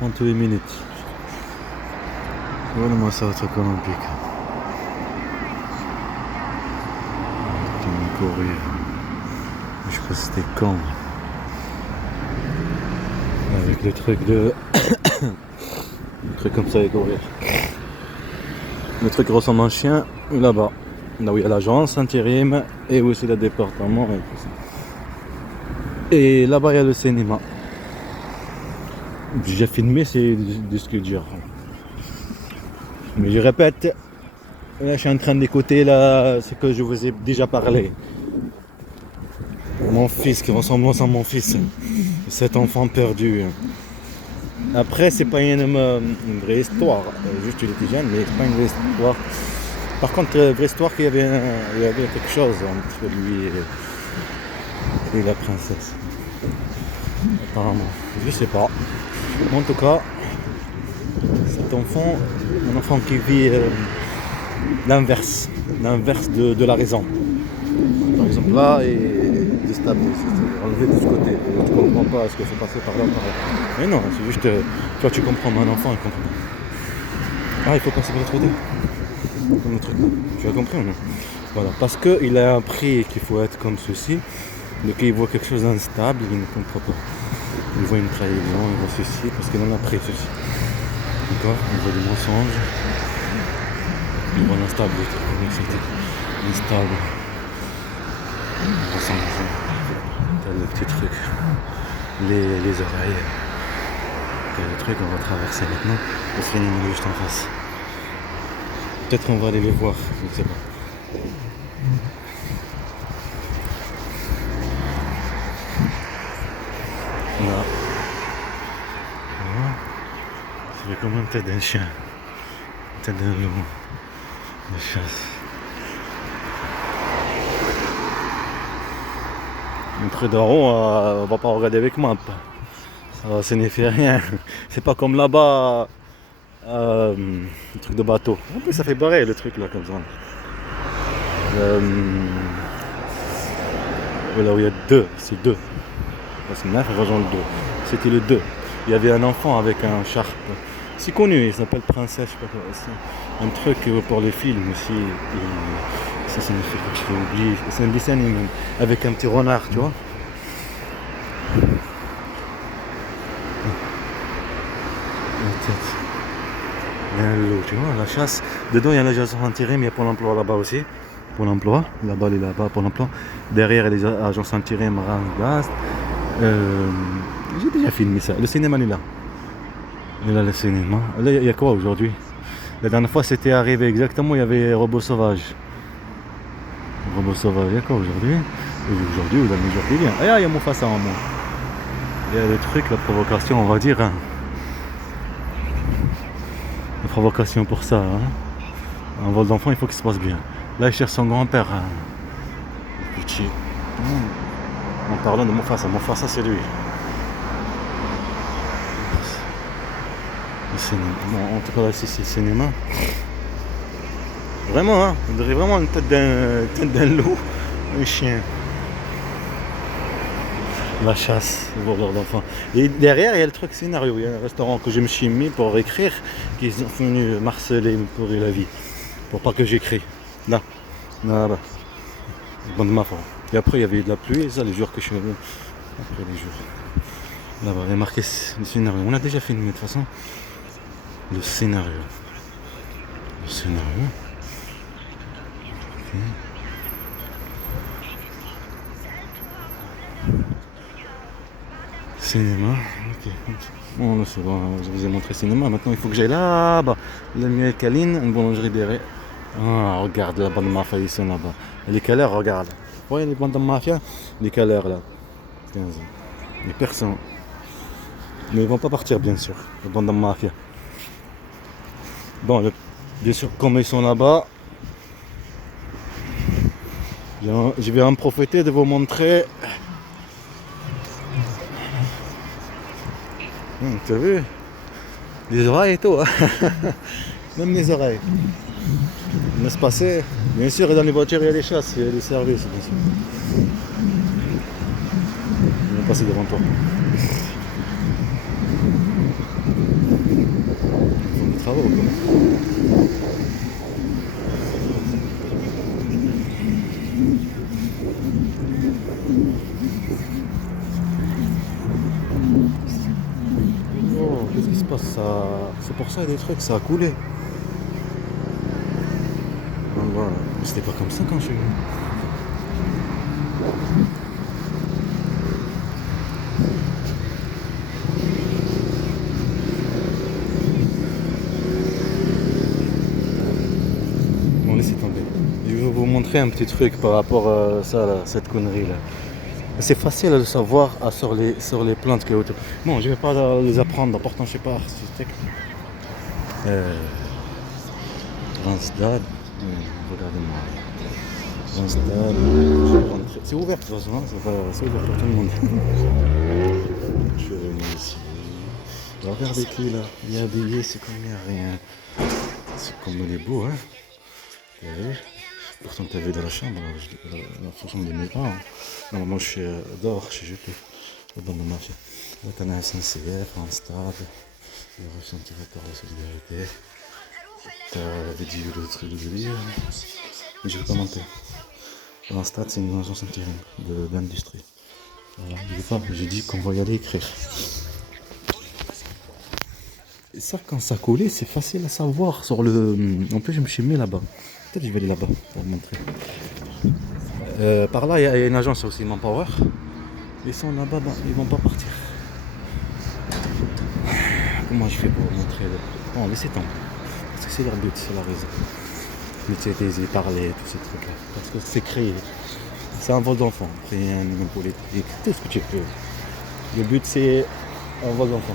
38 minutes. Voilà ça, truc olympique. Courir. Je sais pas si c'était quand. Avec le truc de. Le truc comme ça et courir. Le truc ressemble à un chien là-bas. Là où il y a l'agence intérim et aussi le département et tout ça. Et là-bas il y a le cinéma. J'ai filmé, c'est de ce que dire. Mais je répète, là je suis en train d'écouter là ce que je vous ai déjà parlé. Mon fils qui ressemble à mon fils. Cet enfant perdu. Après c'est pas une vraie histoire. Juste il était jeune mais c'est pas une vraie histoire. Par contre vraie histoire qu'il y avait quelque chose entre lui et la princesse. Apparemment. Je sais pas. En tout cas, cet enfant, un enfant qui vit l'inverse de la raison. Par exemple là, il est déstabilisé, c'est enlevé de ce côté. Tu ne comprends pas ce que c'est passé par là, par là. Mais non, c'est juste, toi tu comprends, mais un enfant il comprend pas. Ah, il faut passer par l'autre côté. Comme le truc. Tu as compris ou non? Voilà, parce qu'il a appris qu'il faut être comme ceci, donc il voit quelque chose d'instable, il ne comprend pas. Il voit une trahison, il voit ceci, parce qu'il en a pris ceci. D'accord? Il voit des mensonges, il voit l'instabilité, l'instable. Il ressemble à ça. T'as le petit truc, les oreilles. T'as le truc, on va traverser maintenant. Le cinéma juste en face. Peut-être on va aller le voir, je ne sais pas. Là. Ça fait comme une tête d'un chien. Une tête d'un loup. De chasse. Le truc d'en haut, on va pas regarder avec map. Ça signifie rien. C'est pas comme là-bas. Le truc de bateau. En plus ça fait barrer le truc là comme ça. Là où il y a deux, c'est deux. C'est 9, rejoint le 2. C'était le 2. Il y avait un enfant avec un charpe. C'est connu, il s'appelle Princesse, je sais pas quoi. C'est un truc pour les films aussi. Et ça signifie que j'ai oublié. C'est un dessin animé avec un petit renard, tu vois. La tête. Il y a un loup, tu vois, la chasse. Dedans, il y a l'agence intérim, mais il y a Pôle emploi là-bas aussi. Pôle emploi, là-bas, il est là-bas, Pôle emploi. Derrière, il y a les agences intérim, Randgast. J'ai déjà filmé ça. Le cinéma, il est là. Il est là, le cinéma. Là, il y a quoi aujourd'hui? La dernière fois, c'était arrivé exactement, il y avait Robot Sauvage. Robot Sauvage, il y a quoi aujourd'hui? Aujourd'hui, ou dans les jours qui viennent. Ah, il y a Mufasa en moi. Il y a le truc, la provocation, on va dire. Hein. La provocation pour ça. Hein. Un vol d'enfant, il faut qu'il se passe bien. Là, il cherche son grand-père. Hein. Petit. En parlant de Mufasa, c'est lui. Le cinéma. Bon, en tout cas, là, c'est le cinéma. Vraiment, hein, on dirait vraiment une tête d'un loup, un chien. La chasse, le voleur d'enfants. Et derrière, il y a le truc scénario. Il y a un restaurant que je me suis mis pour écrire, qui sont venus marceler, me pourrir la vie. Pour pas que j'écris. Là, là-bas. Bande de ma femme. Et après, il y avait de la pluie, ça, les jours que je suis venu. Après les jours. Là-bas, il y a marqué le scénario. On a déjà filmé de toute façon. Le scénario. Le scénario. Okay. Cinéma. Ok. Bon, c'est bon, je vous ai montré le cinéma. Maintenant, il faut que j'aille là-bas. La miel câline, une boulangerie derrière. Ah, regarde la bande de mafia ici là-bas. Elle est quelle heure, regarde. Vous voyez les bandes de mafia? Elle est quelle heure là? 15 ans. Il n'y a personne. Mais ils vont pas partir, bien sûr, les bandes de mafia. Bon, bien sûr, comme ils sont là-bas, je vais en profiter de vous montrer. Tu as vu? Les oreilles et tout, hein? Même les oreilles. Laisse passer. Bien sûr, dans les voitures, il y a des chasses, il y a des services, bien sûr. Ils vont passer devant toi. haut. Oh, qu'est-ce qui se passe ça... C'est pour ça il y a des trucs, ça a coulé. Voilà. C'était pas comme ça quand je suis venu. Bon, laissez tomber. Je vais vous montrer un petit truc par rapport à ça, là, cette connerie là. C'est facile de savoir sur les plantes qu'il y a autour. Bon, je vais pas les apprendre, pourtant je sais pas. Randstad, regardez-moi. Randstad, je vais rentrer. C'est ouvert de toute façon, hein, c'est ouvert pour tout le monde. Je vais venir ici. Regardez qui là, il est habillé, c'est comme il n'y a rien. C'est comme il est beau, hein. T'as vu? Pourtant t'as vu de la chambre, la façon de mes parents. Normalement je suis dehors, chez GP, le banc de mafia. Là t'en as un SNCF, Randstad, le ressenti rapport à la solidarité. T'as des dieux de trucs de délire. Mais je vais pas monter. Randstad c'est une agence intérim d'industrie. Voilà, j'ai dit qu'on va y aller écrire. Et ça, quand ça collait, c'est facile à savoir sur le. En plus, je me suis mis là-bas. Peut-être que je vais aller là-bas pour vous montrer. Par là, il y a une agence aussi, Manpower. Ils sont là-bas, ils vont pas partir. Comment je fais pour vous montrer bon, laissez tomber. Parce que c'est leur but, c'est la raison. L'utiliser, parler, tous ces trucs-là. Parce que c'est créé. C'est un vol d'enfant. C'est un minimum politique, tout ce que tu peux. Le but, c'est un vol d'enfant.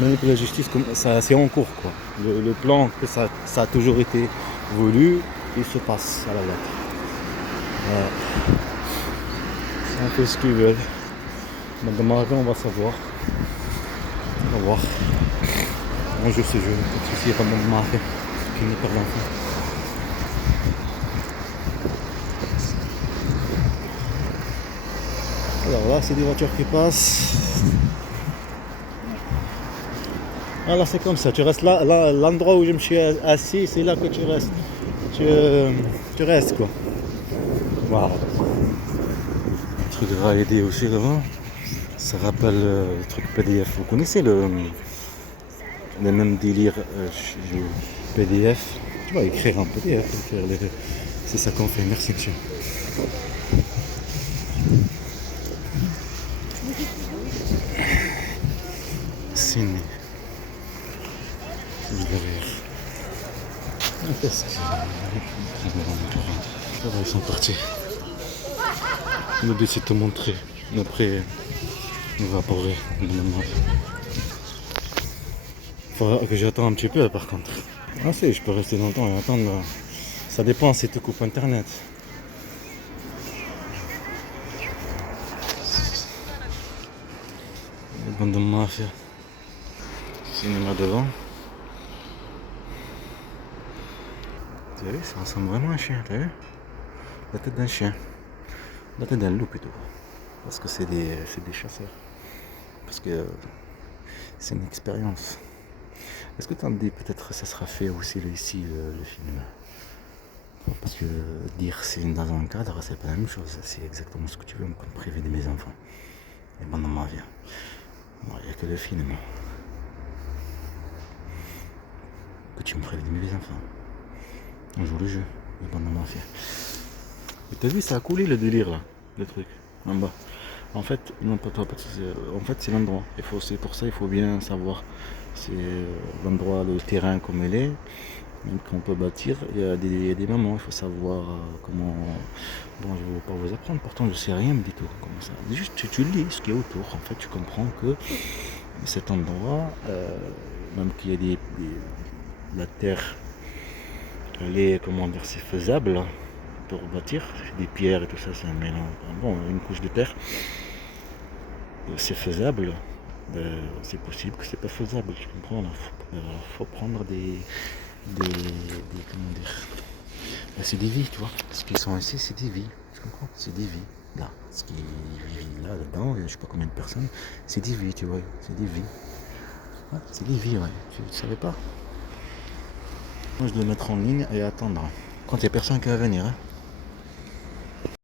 Même que la justice, ça, c'est en cours, quoi. Le plan, que ça a toujours été voulu, il se passe à la lettre. C'est un peu ce qu'ils veulent. Demain, on va savoir. On va voir. On joue ce jeu. Pas de soucis, pas de marque. Qui n'est pas l'enfant. Alors là, c'est des voitures qui passent. Ah là, c'est comme ça. Tu restes là, l'endroit où je me suis assis, c'est là que tu restes. Tu restes, quoi. Waouh. Le truc RAID aussi là-bas. Ça rappelle le truc PDF. Vous connaissez le même délire PDF. Tu vas écrire en PDF. C'est ça qu'on fait. Merci, monsieur. Ciné. Ils sont partis. Le but c'est de te montrer. Après, on va évaporer. Il faudra que j'attende un petit peu par contre. Ah si, je peux rester longtemps et attendre. Ça dépend si tu coupes internet. Les bandes de mafia. Cinéma devant. Tu as vu, ça ressemble vraiment à un chien, t'as vu? La tête d'un chien. La tête d'un loup plutôt. Parce que c'est des chasseurs. Parce que c'est une expérience. Est-ce que tu en dis peut-être que ça sera fait aussi ici le film? Parce que dire c'est dans un cadre, c'est pas la même chose. C'est exactement ce que tu veux me priver de mes enfants. Et bon, dans ma vie. Il n'y a que le film. Que tu me prives de mes enfants. On joue le jeu. Et bon, dans ma vie. Et t'as vu, ça a coulé le délire là. Le truc. En bas. En fait, non, pas toi, en fait, c'est l'endroit. C'est pour ça il faut bien savoir. C'est l'endroit, le terrain comme il est. Même qu'on peut bâtir, il y a des moments, il faut savoir comment. Bon, je ne vais pas vous apprendre, pourtant je ne sais rien du tout. Comment ça. Juste tu lis ce qu'il y a autour. En fait, tu comprends que cet endroit, même qu'il y a la terre, elle est, comment dire, c'est faisable pour bâtir. Des pierres et tout ça, c'est un mélange. Bon, une couche de terre, c'est faisable. C'est possible que c'est pas faisable, tu comprends. Il faut prendre des comment dire, c'est des vies, tu vois. Ce qu'ils sont ici, c'est des vies, tu comprends, c'est des vies. Là, ce qui est là dedans, je sais pas combien de personnes, c'est des vies, tu vois, c'est des vies. Ouais, c'est des vies, ouais. Tu savais pas? Moi, je dois mettre en ligne et attendre. Quand il n'y a personne qui va venir. Hein.